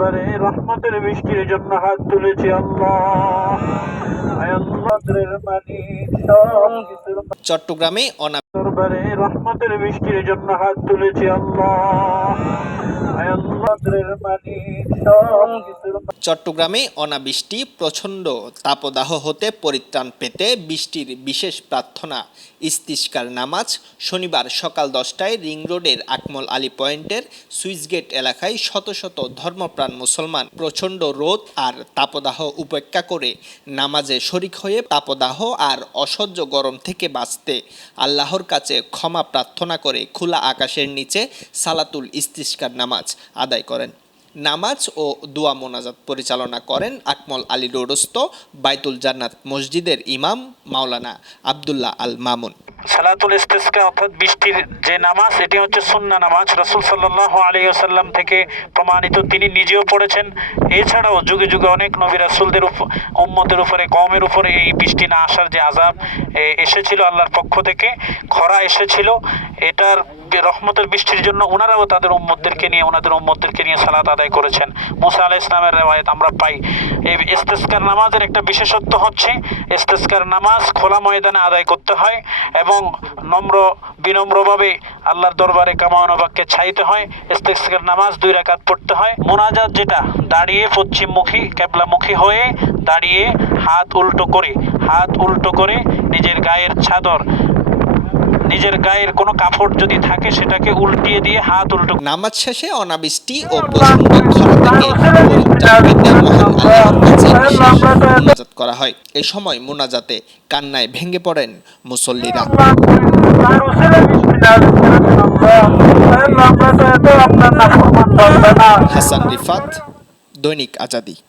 দরবারে রহমতের বৃষ্টির জন্য হাত তুলেছি আল্লাহ। আয় আল্লাহ দরের মালিক সব কিছুর চট্টগ্রামে দরবারে রহমতের বৃষ্টির জন্য হাত তুলেছি আল্লাহ। আয় আল্লাহ দরের মালিক সব কিছুর চট্টগ্রামে অনাবৃষ্টি, প্রচণ্ড তাপদাহ হতে পরিত্রাণ পেতে বৃষ্টির বিশেষ প্রার্থনা, ইস্তিসকার নামাজ। শনিবার সকাল 10টায় রিং রোডের আকমল আলী পয়েন্টের সুইচগেট এলাকায় শত শত ধর্মপ্রাণ মুসলমান প্রচণ্ড রোদ আর তাপদাহ উপেক্ষা করে নামাজে শরিক হয়ে তাপদাহ আর অসহ্য গরম থেকে বাঁচতে আল্লাহর কাছে ক্ষমা প্রার্থনা করে খোলা আকাশের নিচে সালাতুল ইস্তিসকার নামাজ আদায় করেন। নামাজ ও দোয়া মোনাজাত পরিচালনা করেন আকমল আলী রোডস্থ বাইতুল জান্নাত মসজিদের ইমাম মাওলানা আব্দুল্লাহ আল মামুন। সালাতুল ইস্তিসকা অর্থাৎ বৃষ্টির যে নামাজ, এটি হচ্ছে সুন্নাহ নামাজ। রাসূল সাল্লাল্লাহু আলাইহি ওয়াসাল্লাম থেকে প্রমাণিত, তিনি নিজেও পড়েছেন। এছাড়াও যুগে যুগে অনেক নবী রাসূলদের উম্মতের উপরে, কওমের উপরে এই বৃষ্টি না আসার যে আযাব এসেছিল আল্লাহর পক্ষ থেকে, খরা এসেছিল, এটার রহমতের বৃষ্টির জন্য ওনারাও তাদের উম্মতদেরকে নিয়ে সালাত আদায় করেছেন। মুসা আলাইহিস সালামের রিওয়ায়াত আমরা পাই। এই ইস্তিসকার নামাজের একটা বিশেষত্ব হচ্ছে, ইস্তিসকার নামাজ খোলা ময়দানে আদায় করতে হয় এবং বিনম্রভাবে আল্লাহর দরবারে কামানোবাক্যে চাইতে হয়। ইস্তিসকার নামাজ 2 রাকাত পড়তে হয়। মোনাজাত যেটা দাঁড়িয়ে পশ্চিমমুখী, কিবলামুখী হয়ে দাঁড়িয়ে হাত উল্টো করে নিজের গায়ের চাদর, নিজের গায়ের কোনো কাপড় যদি থাকে সেটাকে উল্টিয়ে দিয়ে হাত উল্টো। নামাজ শেষে অনাবৃষ্টি ও প্রচণ্ড খরা থেকে পরিত্রাণ পেতে মহান আল্লাহর কাছে বিশেষ মোনাজাত করা হয়। এই সময় মোনাজাতে কান্নায় ভেঙে পড়েন মুসল্লিরা। হাসান রিফাত, দৈনিক আজাদী।